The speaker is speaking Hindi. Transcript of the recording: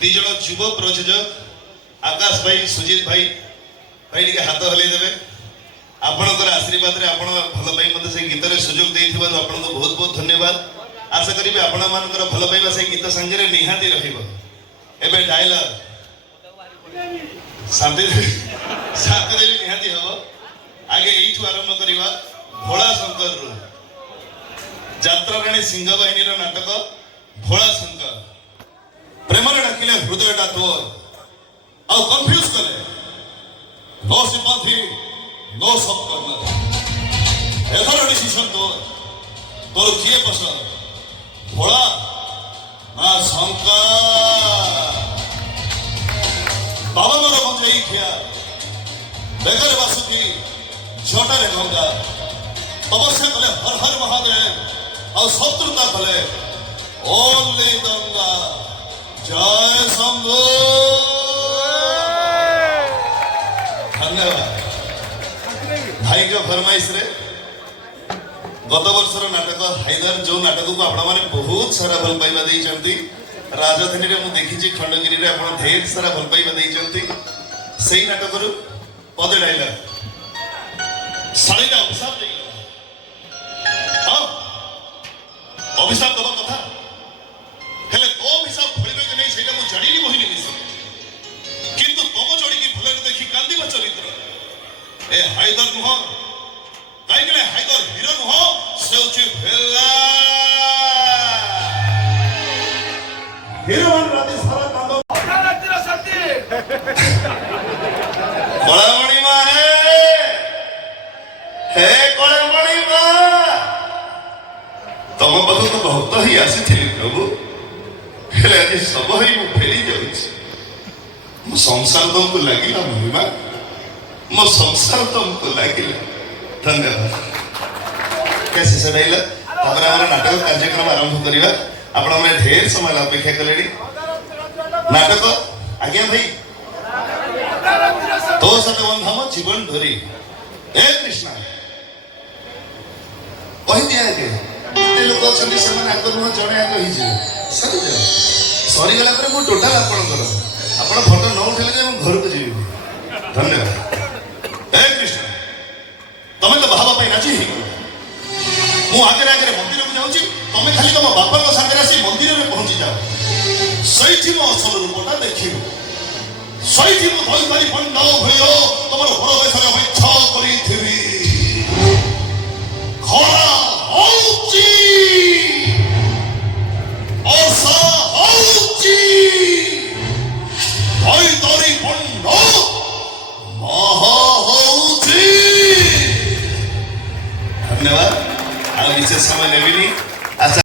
दी जन युव प्रयोजक आकाश भाई सुजीत भाई भाई टिके हाथ हल्ई देवे आपणकर आशीर्वाद रे आपण भल पाई मते से गीत रे सुयोग देथिबा आपण को बहुत बहुत धन्यवाद आशा करी आपण मानकर भल पाइबा से गीत संगे रे निहाती रहिबो एबे डायलॉग शांति शांति रे निहाती हबो आगे एठू आरंभ करिवा भोला शंकर रो यात्रा राणी सिंह बाहिनी रो नाटक भोला शंकर प्रेम रे डाकिले हृदयटा तोर आ कंफ्यूज करे नो सिंपैथी नो सब करना एथर डिसीजन तोर किए पसंद भोला ना शंकर बाबा मोर बंजई खिया बेगर बासुकी छोटा रे गंगा तपस्या कले हर हर महादेव और शत्रुता कले ओनली गंगा जय शंभु धन्यवाद भाई का फरमाइश रे गत वर्षर नाटक हाइदर जो नाटक को आपण माने बहुत सारा भल पाइबा देई चंती राजधानी रे मु देखिची खंडगिरी रे आपण ढेर सारा भल पाइबा देई चंती सेही नाटक रु पद डायलॉग साळीटा अभिशाप देई हां अभिशाप दबा कथा हेले तो अभिशाप फळिबे कि नै सेटा मु जानिनी मोहिनी निस किंतु तम जोडी की भले देखि कांदीबा चरित्र ए हाइदर नुह काई के हाइदर हीरो नुह से उची भेला हीरो मान राती सारा कांदो राती शांति कळमणी मा हे कळमणी मा तम बदु तो बहुत ही आसी थी प्रभु हेले आज सब ही मु फेरी जाउछ मु संसार तुमको लागिला महिमा मो संसार तुमको लागिला धन्यवाद कैसे सडाइला तापर हमरा नाटक कार्यक्रम आरंभ करिवा आपण हमरे ढेर समय अपेक्षा कलेडी नाटक आज्ञा भाई तो सत बंधम जीवन धरी हे कृष्ण कहि दिया के ते लोक अछन से मन आगर न जणे आग ही जे सरी गला पर मु टोटल आपण कर आपण फोटो न उठेले जे हम घर को जीवी धन्यवाद हे कृष्ण तमे तो बाबा पाई नाची ही मु आगे आगे मंदिर को जाउची तमे खाली तम बापा को संगे आसी मंदिर में पहुंची जाओ सईठी मो असल रूपटा देखिबो सईठी मो भई पारी पंडाओ भयो तमर घर बेसर